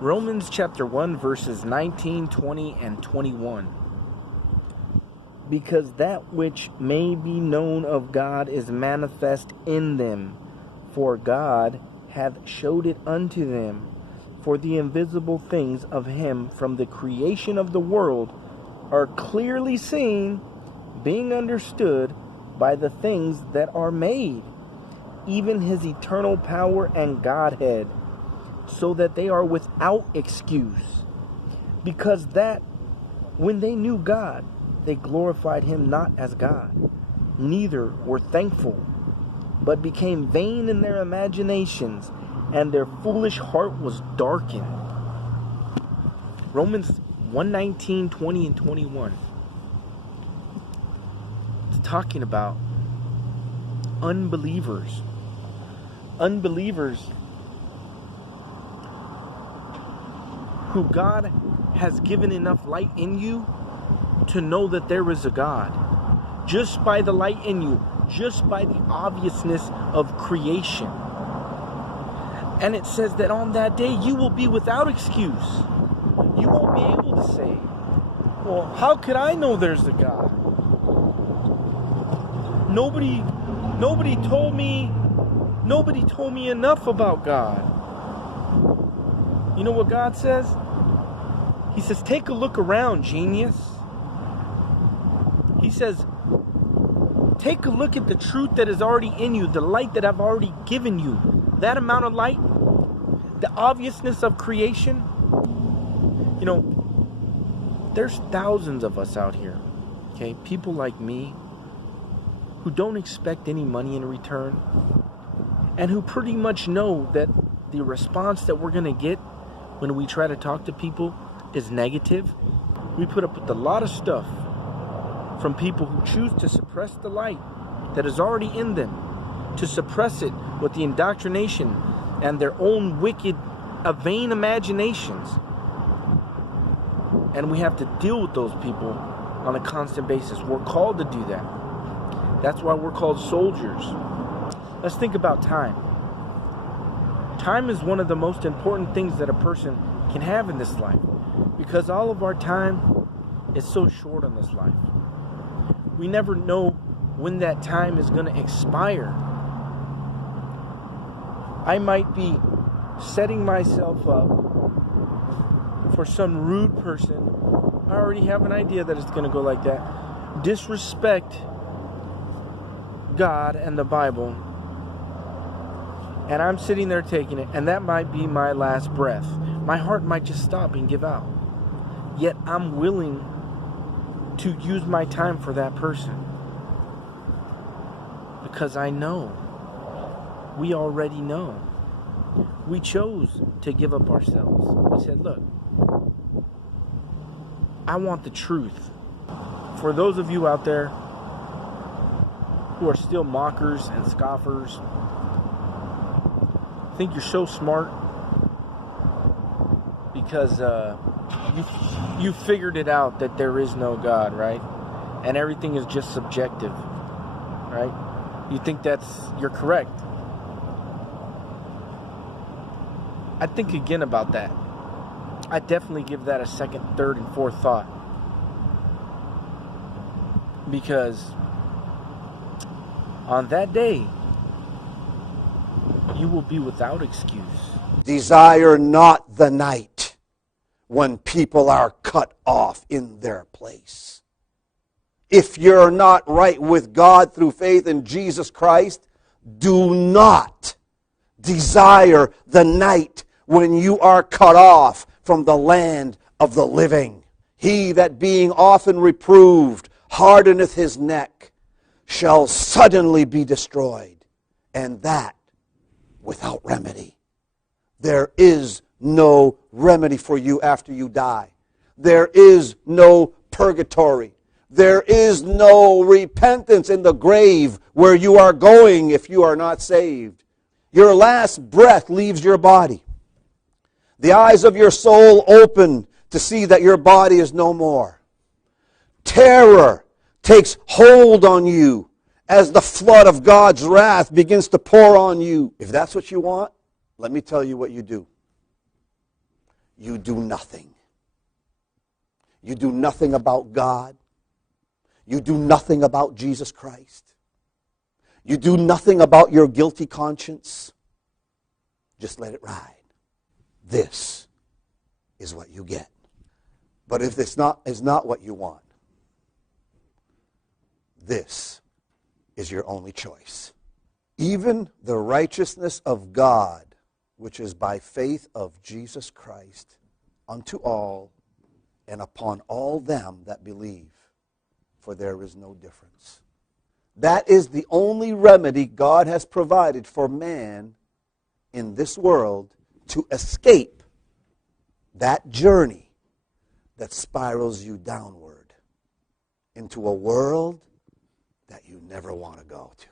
Romans chapter 1 verses 19, 20, and 21. Because that which may be known of God is manifest in them, for God hath showed it unto them. For the invisible things of him from the creation of the world are clearly seen, being understood by the things that are made, even his eternal power and Godhead, so that they are without excuse. Because that when they knew God, they glorified him not as God, neither were thankful, but became vain in their imaginations, and their foolish heart was darkened. Romans 1:19, 20, and 21. It's talking about unbelievers. Unbelievers who God has given enough light in you to know that there is a God. Just by the light in you, just by the obviousness of creation. And it says that on that day you will be without excuse. You won't be able to say, well, how could I know there's a God? Nobody told me enough about God. You know what God says? He says, take a look around, genius. He says, take a look at the truth that is already in you, the light that I've already given you. That amount of light, the obviousness of creation. You know, there's thousands of us out here, okay? People like me who don't expect any money in return and who pretty much know that the response that we're going to get when we try to talk to people is negative. We put up with a lot of stuff from people who choose to suppress the light that is already in them, to suppress it with the indoctrination and their own wicked, vain imaginations. And we have to deal with those people on a constant basis. We're called to do that. That's why we're called soldiers. Let's think about time. Time is one of the most important things that a person can have in this life, because all of our time is so short on this life. We never know when that time is going to expire. I might be setting myself up for some rude person. I already have an idea that it's going to go like that. Disrespect God and the Bible. And I'm sitting there taking it, and that might be my last breath. My heart might just stop and give out. Yet I'm willing to use my time for that person. Because I know. We already know. We chose to give up ourselves. We said, look, I want the truth. For those of you out there who are still mockers and scoffers, think you're so smart because you figured it out that there is no God, right? And everything is just subjective, right? You think you're correct. I think again about that. I definitely give that a second, third, and fourth thought. Because on that day, you will be without excuse. Desire not the night when people are cut off in their place. If you're not right with God through faith in Jesus Christ, do not desire the night when you are cut off from the land of the living. He that being often reproved hardeneth his neck shall suddenly be destroyed, and that without remedy. There is no remedy for you after you die. There is no purgatory. There is no repentance in the grave where you are going if you are not saved. Your last breath leaves your body. The eyes of your soul open to see that your body is no more. Terror takes hold on you as the flood of God's wrath begins to pour on you. If that's what you want, let me tell you what you do. you do nothing. You do nothing about God. You do nothing about Jesus Christ. You do nothing about your guilty conscience. Just let it ride. This is what you get. But if this is not what you want, this is your only choice. Even the righteousness of God, which is by faith of Jesus Christ, unto all and upon all them that believe, for there is no difference. That is the only remedy God has provided for man in this world to escape that journey that spirals you downward into a world that you never want to go to.